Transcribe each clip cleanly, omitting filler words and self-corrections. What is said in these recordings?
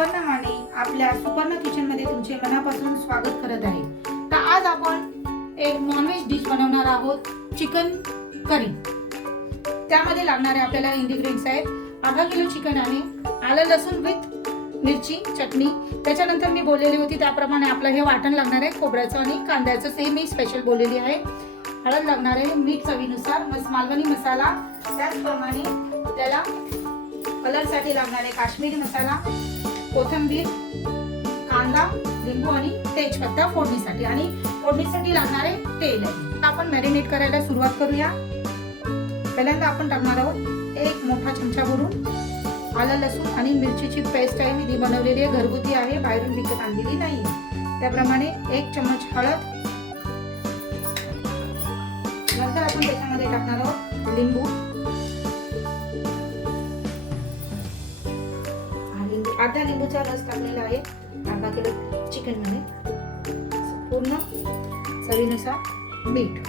सुपर्णा माने आपल्या सुपर्णा किचन मध्ये तुमचे मनापासून स्वागत करत आहे। तर आज आपण एक नॉनव्हेज डिश बनवणार आहोत, चिकन करी। त्यामध्ये लागणारे आपल्याला इंग्रेडिएंट्स आहेत, अर्धा किलो चिकन आहे, आलं लसूण विथ मिरची चटणी, त्याच्यानंतर मी बोललेली होती त्याप्रमाणे आपलं हे वाटण लागणार आहे खोबऱ्याचं आणि कांद्याचं, ते मी स्पेशल बोललेली आहे। हळद लागणार आहे, मीठ चवीनुसार, मालवणी मसाला, त्याचप्रमाणे आपल्याला कलरसाठी लागणार आहे काश्मीरी मसाला, कोथिंबीर, कांदा, लिंबू आणि तेजपत्ता फोडणीसाठी, आणि फोडणीसाठी लागणार आहे तेल। आपण मॅरिनेट करायला सुरुवात करूया। पहिल्यांदा आपण टाकणार आहोत एक मोठा चमचा भरून आलं लसूण आणि मिरचीची पेस्ट आहे, मी ती बनवलेली आहे, घरगुती आहे, बाहेरून विकत आणलेली नाही। त्याप्रमाणे एक चमच हळद, नंतर आपण त्याच्यामध्ये टाकणार आहोत लिंबू, अर्धा लिंबूचा रस टाकलेला आहे अर्धा किलो चिकन मध्ये, पूर्ण चवीनुसार मीठ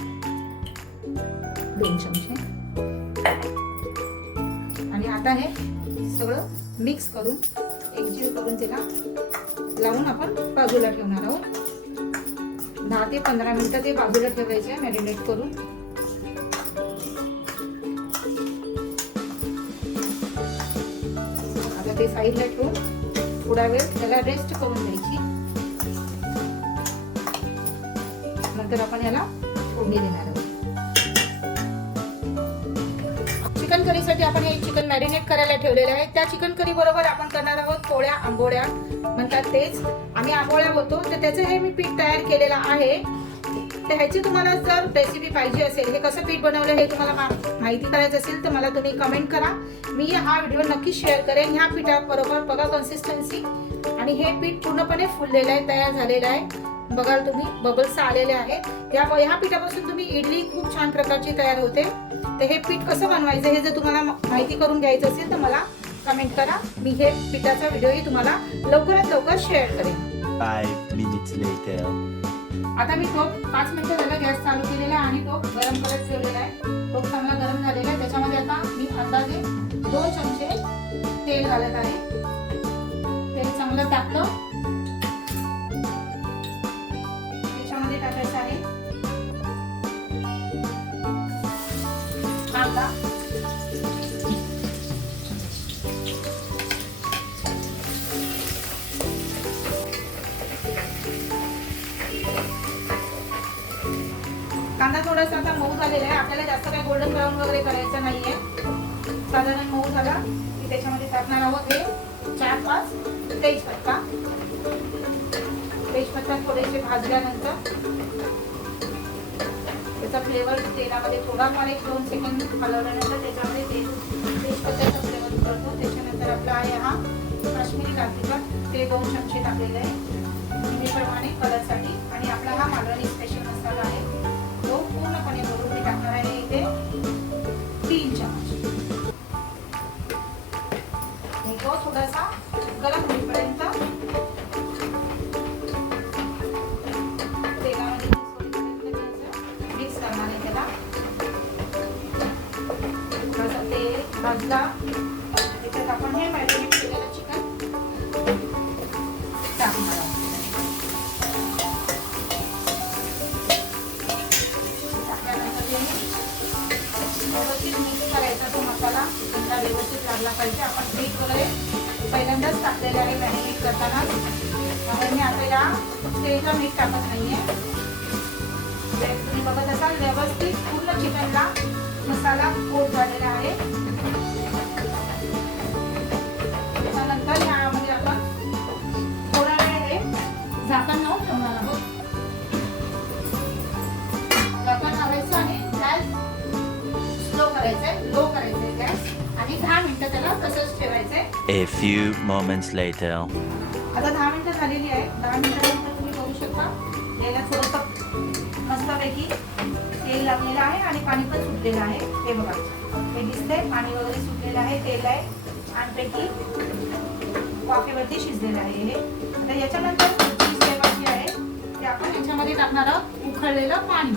2 चमचे, आणि आता हे सगळं मिक्स करून एकजीव करून त्याला लावून आपण बाजूला ठेवणार आहोत। 10 ते 15 मिनिटं ते बाजूला ठेवायचे मॅरिनेट करून। आता ते साईडला ठेवून थोडा वेळ त्याला रेस्ट करून द्यायची, नंतर आपण याला फोडणी देणार आहोत। चिकन करीसाठी आपण हे चिकन मॅरिनेट करायला ठेवलेले आहे। त्या चिकन करी बरोबर आपण करणार आहोत पोळ्या, आंबोळ्या म्हणतात तेच, आम्ही आंबोळ्या बोलतो, तर त्याचं हे मी पीठ तयार केलेलं आहे। तर ह्याची तुम्हाला जर रेसिपी पाहिजे असेल, हे कसं पीठ बनवलं हे तुम्हाला माहिती करायचं असेल तर मला तुम्ही कमेंट करा, मी हा व्हिडिओ नक्की शेअर करेन। ह्या पिठाबरोबर बघा कन्सिस्टन्सी, आणि हे पीठ पूर्णपणे फुललेलं आहे, तयार झालेलं आहे, बघा तुम्ही बबल्स आलेले आहेत। ह्या पिठापासून तुम्ही इडली खूप छान प्रकारची तयार होते। तर हे पीठ कसं बनवायचं हे जर तुम्हाला माहिती करून घ्यायचं असेल तर मला कमेंट करा, मी हे पिठाचा व्हिडिओही तुम्हाला लवकरात लवकर शेअर करेन। 5 minutes later. आता मी तो 5 मिनिटं झालं गॅस चालू केलेला आहे आणि तो गरम करत ठेवलेला आहे। तो चांगला गरम झालेला आहे, त्याच्यामध्ये आता मी अंदाजे 2 चमचे तेल घालत आहे। तेल चांगलं टाकलं, त्याच्यामध्ये टाकायचं आहे कांदा, कांदा थोडासा आता मऊ झालेला आहे, आपल्याला जास्त काही गोल्डन ब्राऊन वगैरे करायचं नाहीये। साधारण मऊ झाला की त्याच्यामध्ये टाकणार आहोत हे 4-5 तेजपत्ता। तेजपत्ता थोडेसे भाजल्यानंतर त्याचा फ्लेवर तेलामध्ये थोडाफार 1-2 सेकंद हलवल्यानंतर त्याच्यामध्ये तेजपत्त्याचा फ्लेवर उतरतो। त्याच्यानंतर आपला आहे हा काश्मीरी लाल तिखट, ते 2 चमचे टाकलेले आहे नेहमीप्रमाणे कलरसाठी, आणि आपला हा मालवणी स्पेशल मसाला आहे तो पूर्णपणे भरून मी टाकणार आहे इथे 3 चमचे। तो थोडासा गरम होईपर्यंत तेलामध्ये मिक्स करणार आहे त्याला। थोडासा तेल भाजला, त्याच्यात आपण हे मॅरिनेट केलेलं चिकन टाकणार आहोत। व्यवस्थित मिक्स करायचा तो मसाला, एकदा व्यवस्थित लागला पाहिजे। आपण मीठ वगैरे पहिल्यांदाच टाकलेलं आहे मॅरिनेट करताना, त्यामुळे मी आता या स्टेजला मीठ टाकत नाहीये। तुम्ही बघत असाल व्यवस्थित पूर्ण चिकनला मसाला कोट झालेला आहे। त्याच्यानंतर यामध्ये आपण थोडा वेळ हे झाकण लावून ठेवणार आहोत। झाकण लावायचं आणि गॅस लो करायचंय गॅस, आणि 10 मिनिटं त्याला तसंच ठेवायचंय। A few moments later. आता 10 मिनिटं झालेली आहे। 10 मिनिटानंतर तुम्ही बघू शकता याला थोडंसं मस्तपैकी तेल लागलेलं आहे आणि पाणी पण सुटलेलं आहे। हे बघा, हे दिसतंय, पाणी वगैरे सुटलेलं आहे, तेल आहे, छानपैकी वाफेवरती शिजलेलं आहे हे। आता याच्यानंतर जी सेवाची आहे ते आपण याच्यामध्ये टाकणार आहोत उकळलेलं पाणी।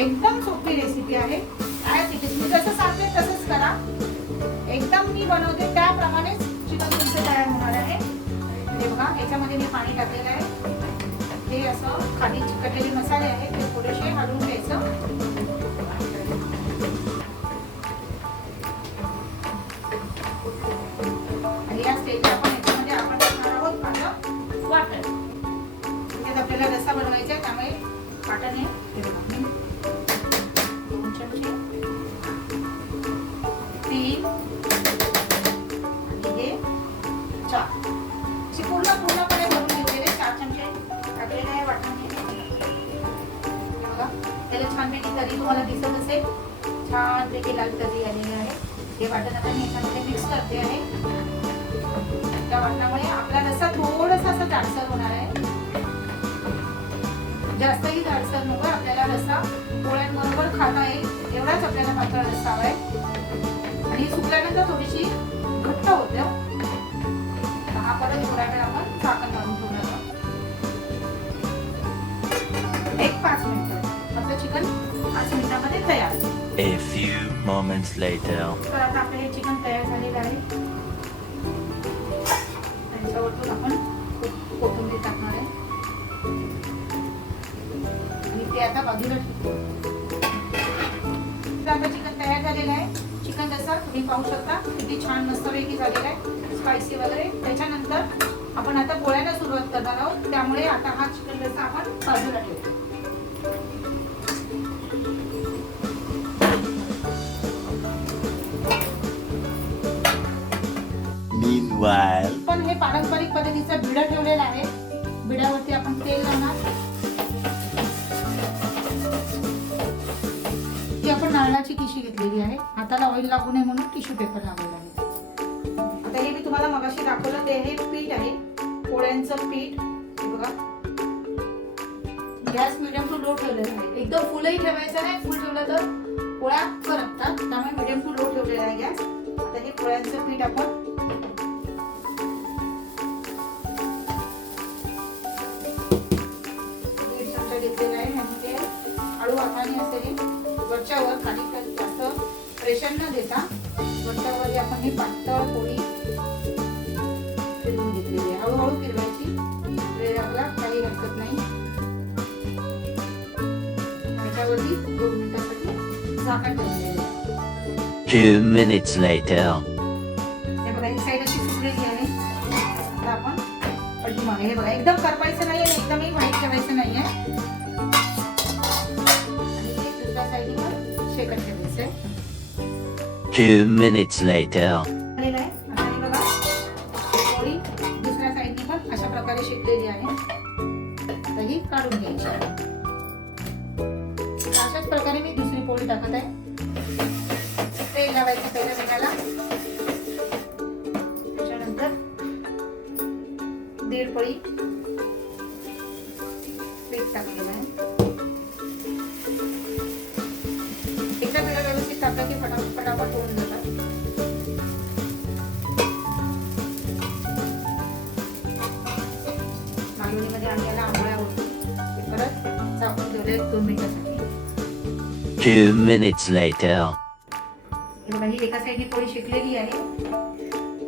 एकदम सोपी रेसिपी आहे, काय मी जसं सांगते तसंच करा, एकदम मी बनवते त्याप्रमाणेच चिकन तुमचं तयार होणार आहे. हे बघा, याच्यामध्ये मी पाणी टाकलेलं आहे. हे असं खाली चिकटलेले मसाले आहेत ते थोडेसे हलवून घ्यायचं. आणि या स्टेजला आपण याच्यामध्ये आपण टाकणार आहोत पानं वाटण. म्हणजे आपल्याला रस्सा बनवायचा आहे, त्यामुळे वाटण हे बघा मी 2 चमचे, 3 आणि हे 4 पूर्णपणे भरून घेतलेले 4 चमचे टाकलेले आहे वाटण. बघा, त्याला छानपैकी तरी तुम्हाला दिसत असेल, छानपैकी लाल तरी आलेली आहे. हे वाटण आता मी याच्यामध्ये मिक्स करते आहे. त्या वाटणामुळे आपला रस्सा थोडासा असा जाडसर होणार आहे. जास्तही जाडसर नको, आपल्याला रस्सा पोळ्यांबरोबर खाता येईल एवढाच आपल्याला पातळ रस्सा हवा आहे. आणि सुकल्यानंतर थोडीशी घट्ट होते. हा परत थोडा वेळ आपण झाकण मारून ठेवणार आहोत. 5 मिनिटं. आपलं चिकन 5 मिनिटांमध्ये तयार. A few moments later. तर आता आपलं हे चिकन तयार झालेलं आहे. त्याच्यावरतून आपण कोथिंबीर टाकणार आहे आणि ते आता बाजूला ठेवू. आता चिकन तयार झालेलं आहे. चिकन रस्सा तुम्ही पाहू शकता किती छान मस्तपैकी झालेला आहे, स्पायसी वगैरे. त्याच्यानंतर आपण आता पोळ्याला सुरुवात करणार आहोत, त्यामुळे आता हा चिकन रस्सा आपण बाजूला ठेवतो. Meanwhile. पण हे पारंपरिक पद्धतीचं बिडं ठेवलेलं आहे. बिड्यावरती आपण तेल लावणार. ही आपण नारळाची किशी घेतलेली आहे. हाताला ऑइल लागू नये म्हणून टिश्यू पेपर लावलेला आहे. आता हे मी तुम्हाला मगाशी दाखवलं ते हे पीठ आहे, पोळ्यांचं पीठ. हे बघा, गॅस मीडियम टू लो ठेवलेला आहे. एकदम फुलही ठेवायचं नाही, फुल ठेवलं तर पोळ्या करपतात, त्यामुळे मीडियम टू लो ठेवलेला आहे गॅस. आता हे पोळ्यांचं पीठ आपण घेतलेलं आहे. म्हणजे हळू हाताने असेल वरच्या वर खाली जास्त प्रेशर न देता वरच्या वर आपण ही पातळ पोळी फिरवून घेतलेली आहे. हळूहळू फिरवायची, वेळ आपला काही हरकत नाही. त्याच्यावरती 2 मिनिटांसाठी झाकण ठेवलेलं आहे. 2 minutes later. हे बघा, एक साईड अशी सुकलेली आहे. आता आपण पलटी मागे. हे बघा, एकदम करपायचं नाही आणि एकदमही व्हाईट ठेवायचं नाही आहे. साईडनी पण शेकत ठेवायचं आहे. 2 minutes later. झालेलं आहे. आता हे बघा, पोळी दुसऱ्या साईडनी पण अशा प्रकारे शेकलेली आहे. आता ही काढून घ्यायची. अशाच प्रकारे मी दुसरी पोळी टाकत आहे. तेल लावायचं पहिल्या वेळेला. त्याच्यानंतर 1.5 पोळी पीठ टाकलेलं आहे. एकदा पिठं व्यवस्थित टाकलं की फटाफट होऊन जातात. मालवणीमध्ये आणलेला आंबोळ्या होतो, ते परत झाकून ठेवले 2 मिनिटांसाठी. 2 minutes later. हे बघा, ही एका साईडने पोळी शेकलेली आहे.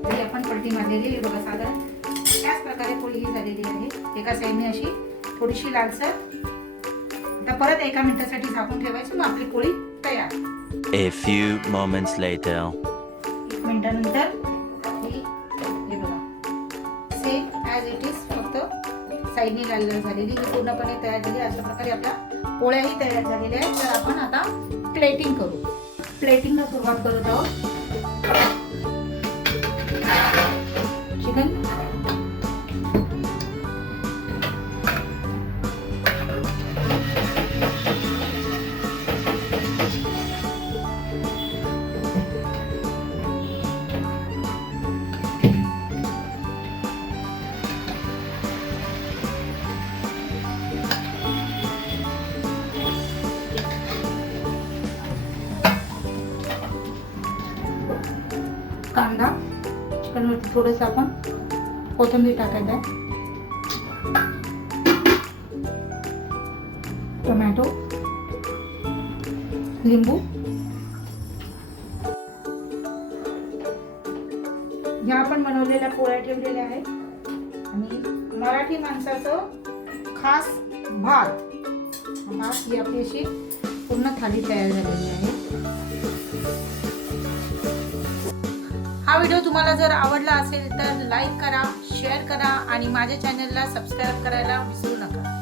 तरी आपण पलटी मारलेली आहे. बघा, साधारण त्याच प्रकारे पोळी ही झालेली आहे. एका साईडने अशी थोडीशी लालसर. आता परत 1 मिनिटासाठी झाकून ठेवायची, मग आपली पोळी तयार. A few moments later. 1 मिनिटानंतर हे बघा, सेम ॲज इट इज, फक्त साईडनी लाल झालेली, ही पूर्णपणे तयार झाली. अशा प्रकारे आपल्या पोळ्याही तयार झालेल्या आहेत. तर आपण आता प्लेटिंग करू. प्लेटिंगला सुरुवात करत आहोत. चिकन कांदा, चिकनवरती थोडंसं आपण कोथिंबीर टाकायचं आहे. टोमॅटो, लिंबू, ह्या आपण बनवलेल्या पोळ्या ठेवलेल्या आहेत आणि मराठी माणसाचं खास भात ही आपली अशी पूर्ण थाली तयार झालेली आहे. हा व्हिडिओ तुम्हाला जर आवडला असेल तर लाईक करा, शेअर करा आणि माझ्या चॅनलला सबस्क्राईब करायला विसरू नका.